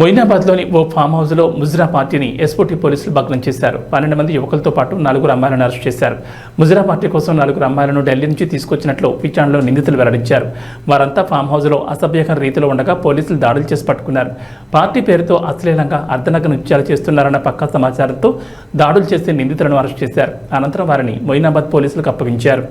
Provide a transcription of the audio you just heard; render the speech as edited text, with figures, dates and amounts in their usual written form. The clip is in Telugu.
మొయినాబాద్లోని ఓ ఫామ్ హౌస్లో ముజ్రా పార్టీని ఎస్పోటీ పోలీసులు భగ్నం చేశారు. 12 మంది యువకులతో పాటు 4 అమ్మాయిలను అరెస్ట్ చేశారు. ముజ్రా పార్టీ కోసం 4 అమ్మాయిలను ఢిల్లీ నుంచి తీసుకొచ్చినట్లు విచారణలో నిందితులు వెల్లడించారు. వారంతా ఫామ్ హౌస్లో అసభ్యకర రీతిలో ఉండగా పోలీసులు దాడులు చేసి పట్టుకున్నారు. పార్టీ పేరుతో అశ్లీలంగా అర్ధనగ్న నృత్యాలు చేస్తున్నారన్న పక్కా సమాచారంతో దాడులు చేసి నిందితులను అరెస్ట్ చేశారు. అనంతరం వారిని మొయినాబాద్ పోలీసులకు అప్పగించారు.